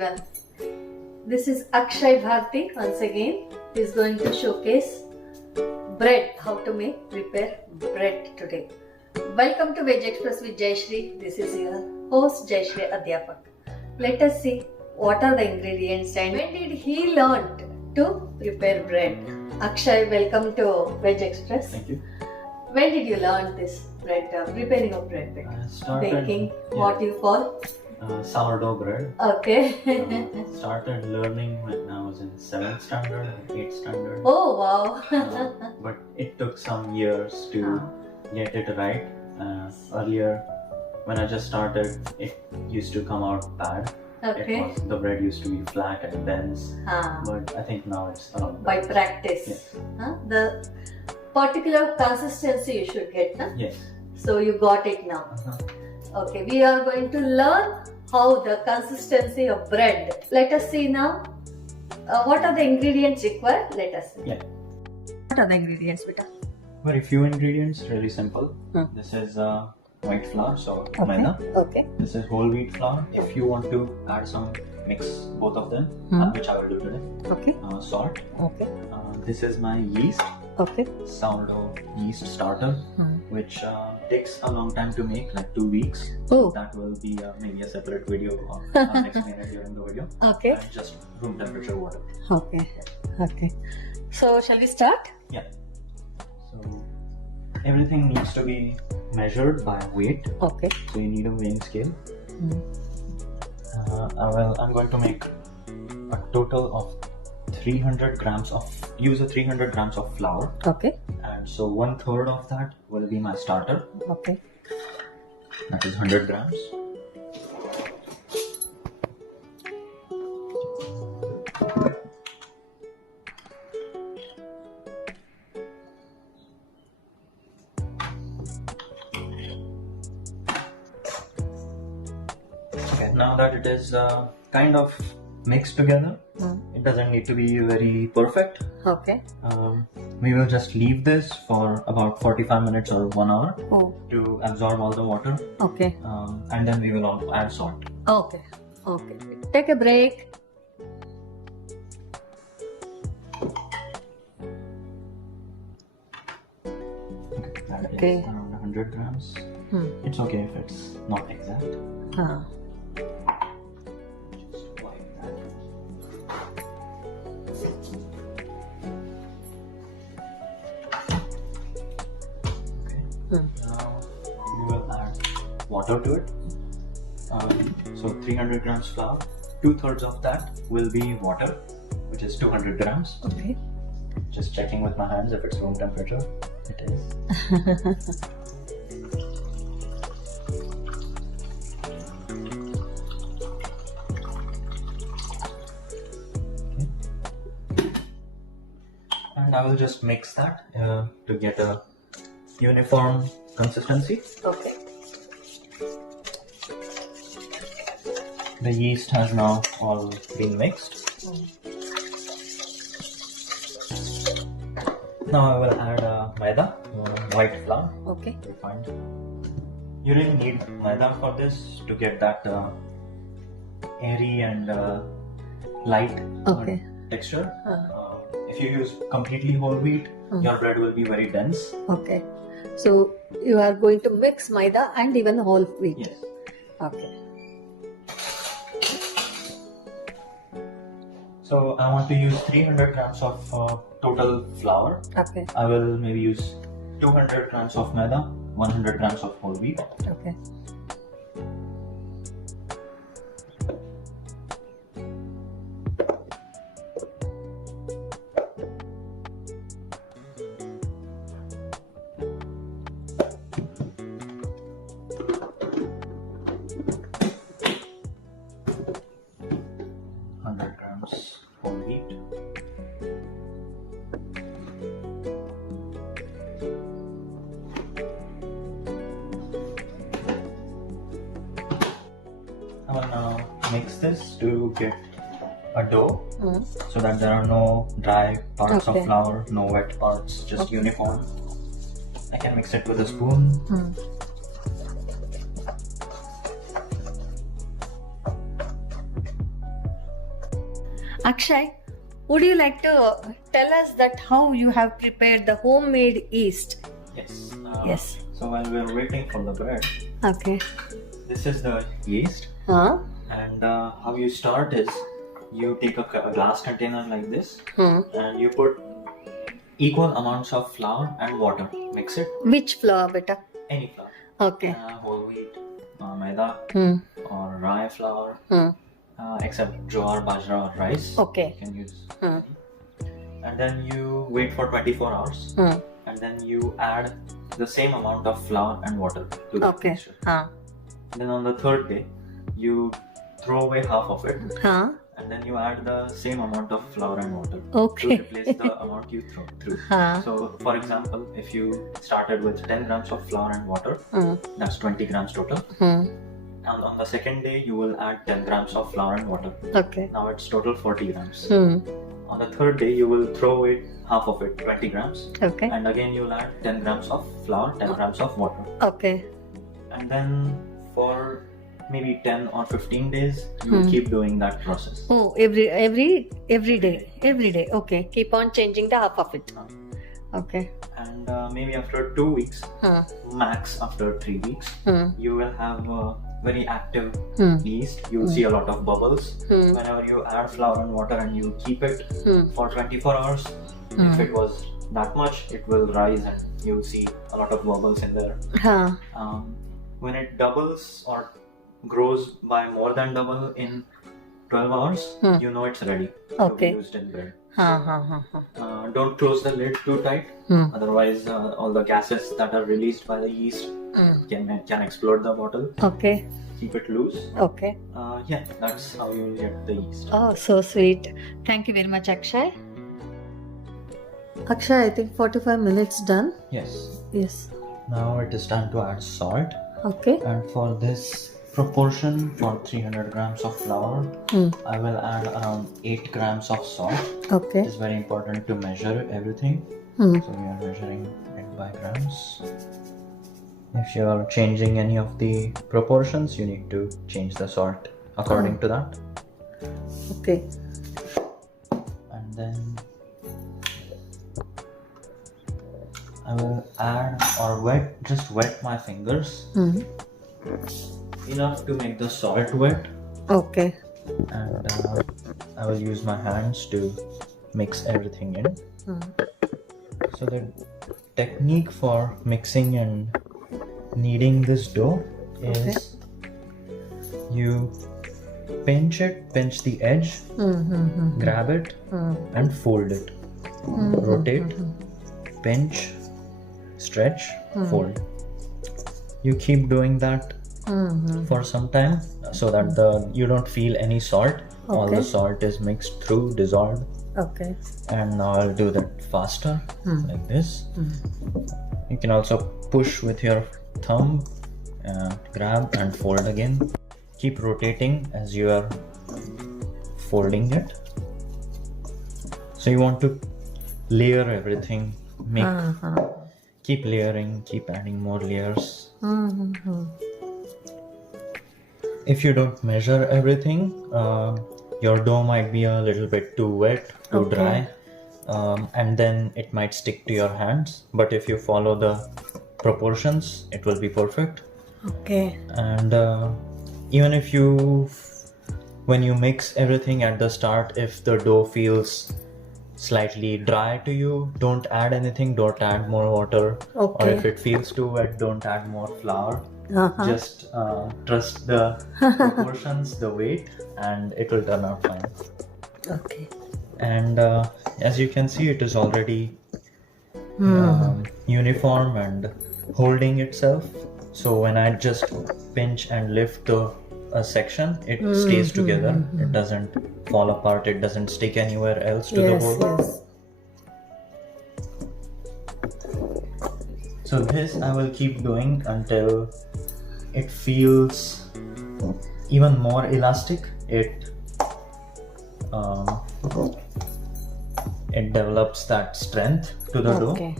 everyone. This is Akshay Bharathi once again. He is going to showcase bread, how to prepare bread today. Welcome to Veg Express with Jayashree. This is your host Jayashree ADHYAPAK. Let us see what are the ingredients and when did he learn to prepare bread. Akshay, welcome to Veg Express. Thank you. When did you learn this bread, preparing of bread? Baking, what you call? Sourdough bread. Okay. Started learning when I was in 7th standard, 8th standard. Oh wow. But it took some years to get it right. Earlier, when I just started, it used to come out bad. Okay. The bread used to be flat and dense. But I think now it's a lot better. By practice. Yes. The particular consistency you should get. Yes. So you got it now. Okay, we are going to learn how the consistency of bread. Let us see now. What are the ingredients required? Let us see. Yeah. What are the ingredients, beta? Very few ingredients, really simple. This is white flour, so maida. Okay. This is whole wheat flour. If you want to add some, mix both of them, which I will do today. Okay. Salt. Okay. This is my yeast. Okay. Sourdough yeast starter, which takes a long time to make, like 2 weeks. Oh. That will be maybe a separate video or I'll explain it during the video. Okay. And just room temperature water. Okay. Okay. So shall we start? Yeah. So everything needs to be measured by weight. Okay. So you need a weighing scale. I'm going to make a total of 300 grams of, use a 300 grams of flour. Okay. And so 1/3 of that will be my starter. Okay. That is 100 grams. Okay, now that it is kind of mixed together, it doesn't need to be very perfect. Okay. We will just leave this for about 45 minutes or 1 hour to absorb all the water. Okay. And then we will also add salt. Okay. Okay. Take a break. That Okay. is around 100 grams. It's okay if it's not exact. Just like that. Okay. Now we will add water to it. So 300 grams flour. 2/3 of that will be water, which is 200 grams. Okay. Just checking with my hands if it's room temperature. It is. And I will just mix that to get a uniform consistency. Okay. The yeast has now all been mixed. Now I will add maida, white flour. Okay. Refined. You really need maida for this to get that airy and light texture. If you use completely whole wheat, your bread will be very dense. Okay. So you are going to mix maida and even whole wheat. Yes. Okay. So I want to use 300 grams of total flour. Okay. I will maybe use 200 grams of maida, 100 grams of whole wheat. Okay. Whole wheat. I will now mix this to get a dough so that there are no dry parts of flour, no wet parts, just uniform. I can mix it with a spoon. Akshay, would you like to tell us that how you have prepared the homemade yeast? Yes. Yes. So while we're waiting for the bread, Okay. this is the yeast. And how you start is you take a glass container like this and you put equal amounts of flour and water. Mix it. Which flour, beta? Any flour. Okay. Whole wheat, maida, or rye flour, except jowar, bajra, or rice. Okay. You can use. And then you wait for 24 hours. And then you add the same amount of flour and water to the mixture. Then on the third day, you throw away half of it. And then you add the same amount of flour and water to replace the amount you throw through. So, for example, if you started with 10 grams of flour and water, that's 20 grams total. And on the second day, you will add 10 grams of flour and water. Okay. Now it's total 40 grams. On the third day, you will throw away half of it, 20 grams. Okay. And again, you'll add 10 grams of flour, 10 grams of water. Okay. And then for maybe 10 or 15 days, you will keep doing that process. Oh, every day. Okay. Keep on changing the half of it. Okay. And maybe after 2 weeks, max after 3 weeks, you will have a very active yeast. You will see a lot of bubbles. Whenever you add flour and water and you keep it for 24 hours, if it was that much, it will rise and you will see a lot of bubbles in there. When it doubles or grows by more than double in 12 hours, you know it's ready to be used in bread. Don't close the lid too tight, otherwise all the gases that are released by the yeast can explode the bottle. Okay. Keep it loose. Okay. Yeah, that's how you get the yeast. Oh, so sweet. Thank you very much, Akshay. Akshay, I think 45 minutes done. Yes. Yes. Now it is time to add salt. Okay. And for this proportion, for 300 grams of flour, I will add around 8 grams of salt. Okay. It's very important to measure everything. So we are measuring it by grams. If you are changing any of the proportions, you need to change the salt according to that. Okay. And then I will add or wet my fingers enough to make the salt wet. Okay. And I will use my hands to mix everything in. So the technique for mixing and kneading this dough is you pinch the edge, grab it and fold it. Rotate, pinch, stretch, fold. You keep doing that for some time so that you don't feel any salt. All the salt is mixed through, dissolved. Okay. And now I'll do that faster, like this. You can also push with your thumb, grab and fold again. Keep rotating as you are folding it. So you want to layer everything, keep layering, keep adding more layers. If you don't measure everything, your dough might be a little bit too wet, too dry, and then it might stick to your hands. But if you follow the proportions, it will be perfect. Okay. And even if when you mix everything at the start, if the dough feels slightly dry to you, don't add anything, don't add more water. Or if it feels too wet, don't add more flour. Just trust the proportions, the weight, and it will turn out fine. Okay. And as you can see, it is already uniform and holding itself. So when I just pinch and lift a section, it stays together. It doesn't fall apart. It doesn't stick anywhere else to the bowl. Yes. So this I will keep doing until it feels even more elastic. It develops that strength to the dough. Okay.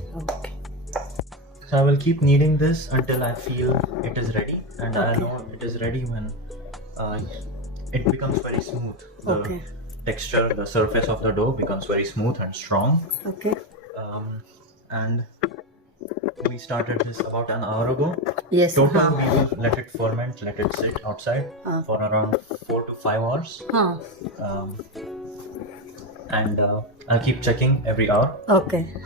So I will keep kneading this until I feel it is ready, and I know it is ready when it becomes very smooth. The texture, the surface of the dough becomes very smooth and strong. Okay. And we started this about an hour ago. Yes. Total, we will let it ferment, let it sit outside for around 4 to 5 hours. And I'll keep checking every hour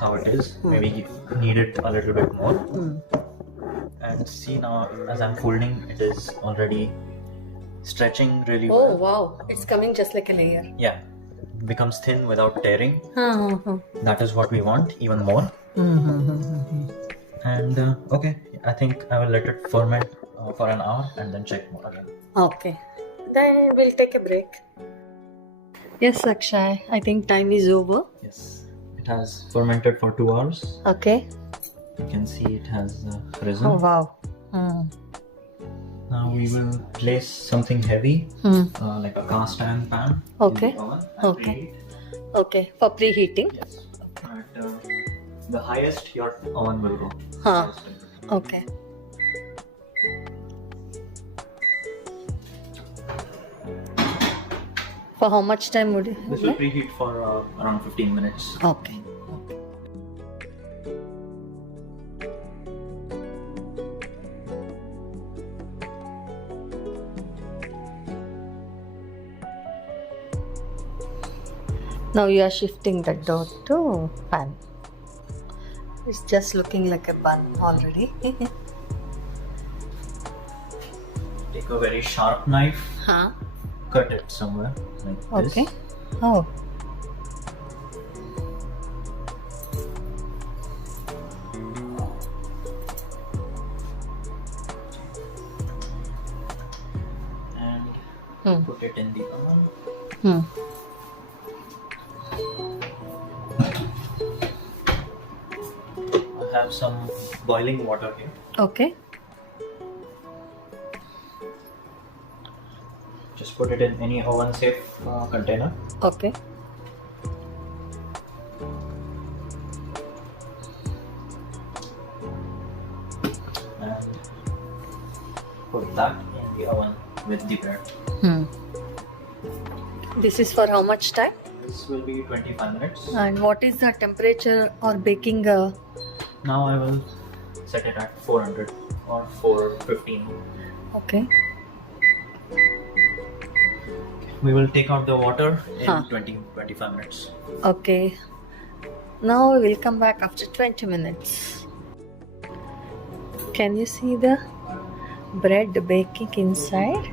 how it is. Maybe need it a little bit more. And see now, as I'm folding, it is already stretching really well. Oh wow, it's coming just like a layer. Yeah, it becomes thin without tearing. That is what we want, even more. And okay, I think I will let it ferment for an hour and then check more again. Okay, then we'll take a break. Yes, Akshay, I think time is over. Yes, it has fermented for 2 hours. Okay. You can see it has risen. Oh wow. Now we will place something heavy, like a cast iron pan, in the oven and preheat. Okay, for preheating. Yes. At the highest your oven will go. Okay. For how much time would it? This will preheat for around 15 minutes. Okay. Now you are shifting the dough to pan. It's just looking like a bun already. Take a very sharp knife, cut it somewhere like this. Oh. And put it in the oven. I have some boiling water here. Okay. Just put it in any oven safe container. Okay. And put that in the oven with the bread. This is for how much time? This will be 25 minutes. And what is the temperature or baking? Now I will set it at 400 or 415. Okay. We will take out the water in 20-25 minutes. Okay. Now we will come back after 20 minutes. Can you see the bread baking inside?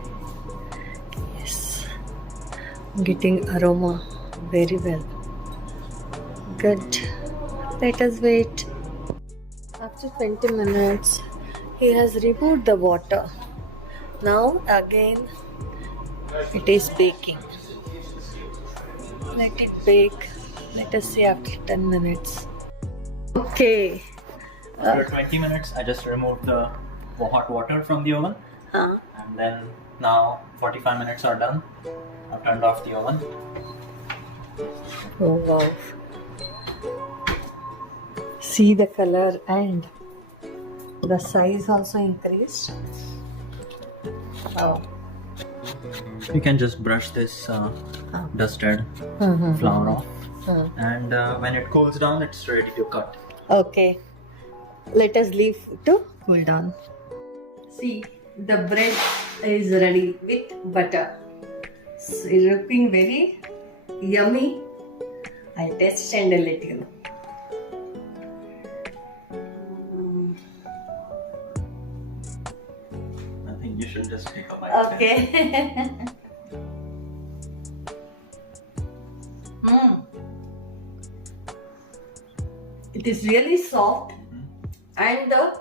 Yes. Getting aroma very well. Good. Let us wait. After 20 minutes, he has removed the water. Now again it is baking. Let it bake. Let us see after 10 minutes. Okay. After 20 minutes, I just removed the hot water from the oven. And then now 45 minutes are done. I've turned off the oven. Oh wow. See the color and the size also increased. Wow. You can just brush this dusted flour off. And when it cools down, it's ready to cut. Okay. Let us leave to cool down. See, the bread is ready with butter. It's looking very yummy. I'll taste and I'll let you know. I think you should just take a bite. Okay. It is really soft and the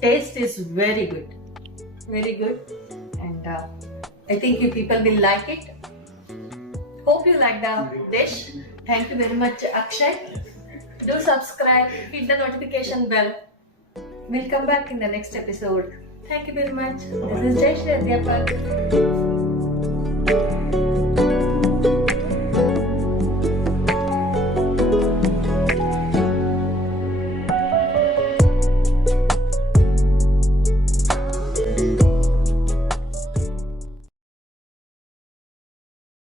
taste is very good. Very good. And I think you people will like it. Hope you like the dish. Thank you very much, Akshay. Do subscribe, hit the notification bell. We'll come back in the next episode. Thank you very much. This is Jayashree ADHYAPAK.